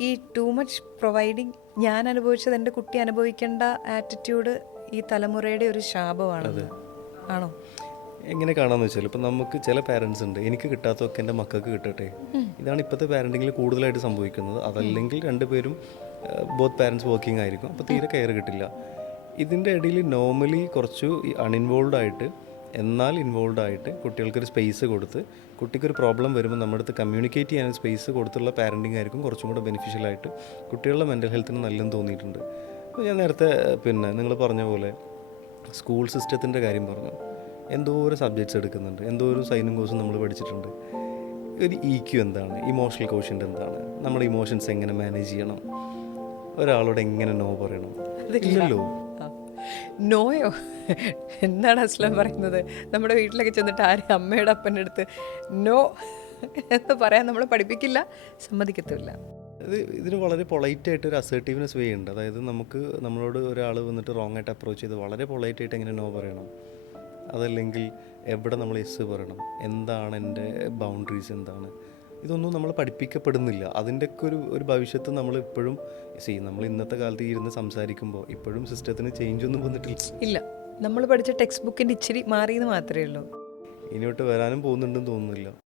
ഈ too much providing ഞാൻ അനുഭവിച്ചത് എന്റെ കുട്ടി അനുഭവിക്കേണ്ട ആറ്റിറ്റ്യൂഡ് ഈ തലമുറയുടെ ഒരു ശാപമാണ്. ആണോ? എങ്ങനെ കാണാന്ന് വെച്ചാൽ ഇപ്പം നമുക്ക് ചില പാരൻസ് ഉണ്ട്. എനിക്ക് കിട്ടാത്തതൊക്കെ എന്റെ മക്കൾക്ക് കിട്ടട്ടെ. ഇതാണ് ഇപ്പോഴത്തെ പാരന്റിങ്ങിൽ കൂടുതലായിട്ട് സംഭവിക്കുന്നത്. അതല്ലെങ്കിൽ രണ്ടുപേരും ബോത്ത് പാരൻസ് വർക്കിംഗ് ആയിരിക്കും. അപ്പോൾ തീരെ കെയർ കിട്ടില്ല. ഇതിന്റെ ഇടയിൽ നോർമലി കുറച്ച് അൺഇൻവോൾവ് ആയിട്ട് എന്നാൽ ഇൻവോൾവ് ആയിട്ട് കുട്ടികൾക്കൊരു സ്പേസ് കൊടുത്ത് കുട്ടിക്കൊരു പ്രോബ്ലം വരുമ്പോൾ നമ്മുടെ അടുത്ത് കമ്മ്യൂണിക്കേറ്റ് ചെയ്യാൻ സ്പേസ് കൊടുത്തുള്ള പാരന്റിങ് ആയിരിക്കും കുറച്ചും കൂടെ ബെനിഫിഷ്യലായിട്ട് കുട്ടികളുടെ മെന്റൽ ഹെൽത്തിന് നല്ലതെന്ന് തോന്നിയിട്ടുണ്ട്. അപ്പോൾ ഞാൻ നേരത്തെ പിന്നെ നിങ്ങൾ പറഞ്ഞ പോലെ സ്കൂൾ സിസ്റ്റത്തിന്റെ കാര്യം പറഞ്ഞു. ഒരു സബ്ജക്ട്സ് എടുക്കുന്നുണ്ട്. ഒരു സൈനും കോഴ്സും നമ്മൾ പഠിച്ചിട്ടുണ്ട്. ഒരു ഇ ക്യു എന്താണ്? ഇമോഷണൽ കോഷ്യന്റ് എന്താണ്? നമ്മുടെ ഇമോഷൻസ് എങ്ങനെ മാനേജ് ചെയ്യണം? ഒരാളോട് എങ്ങനെ നോ പറയണം? ഇല്ലല്ലോ. നോയോ എന്താണ് അസ്ലം പറയുന്നത്? നമ്മുടെ വീട്ടിലൊക്കെ ചെന്നിട്ട് ആരും അമ്മയുടെ അപ്പന്റെ അടുത്ത് നോ എന്ന് പറയാൻ നമ്മൾ പഠിപ്പിക്കില്ല സമ്മതിക്കത്തുമില്ല. അത് ഇതിന് വളരെ പൊളൈറ്റ് ആയിട്ട് ഒരു അസേർട്ടീവ്നെസ് വേ ഉണ്ട്. അതായത് നമുക്ക് നമ്മളോട് ഒരാൾ വന്നിട്ട് റോങ് ആയിട്ട് അപ്രോച്ച് ചെയ്ത് വളരെ പൊളൈറ്റ് ആയിട്ട് എങ്ങനെ നോ പറയണം? അതല്ലെങ്കിൽ എവിടെ നമ്മൾ എസ് പറയണം? എന്താണ് എന്റെ ബൗണ്ടറീസ് എന്താണ്? ഇതൊന്നും നമ്മൾ പഠിപ്പിക്കപ്പെടുന്നില്ല. അതിന്റെയൊക്കെ ഒരു ഒരു ഭവിഷ്യത്ത് നമ്മൾ ഇപ്പോഴും സി നമ്മൾ ഇന്നത്തെ കാലത്ത് ഇരുന്ന് സംസാരിക്കുമ്പോൾ ഇപ്പോഴും സിസ്റ്റത്തിന് ചേഞ്ച് ഒന്നും വന്നിട്ടില്ല. ഇല്ല. നമ്മൾ പഠിച്ച ടെക്സ്റ്റ് ബുക്കിന്റെ ഇച്ചിരി മാറിയെന്ന് മാത്രമേ ഉള്ളൂ. ഇനിയോട്ട് വരാനും പോകുന്നുണ്ടെന്ന് തോന്നുന്നില്ല.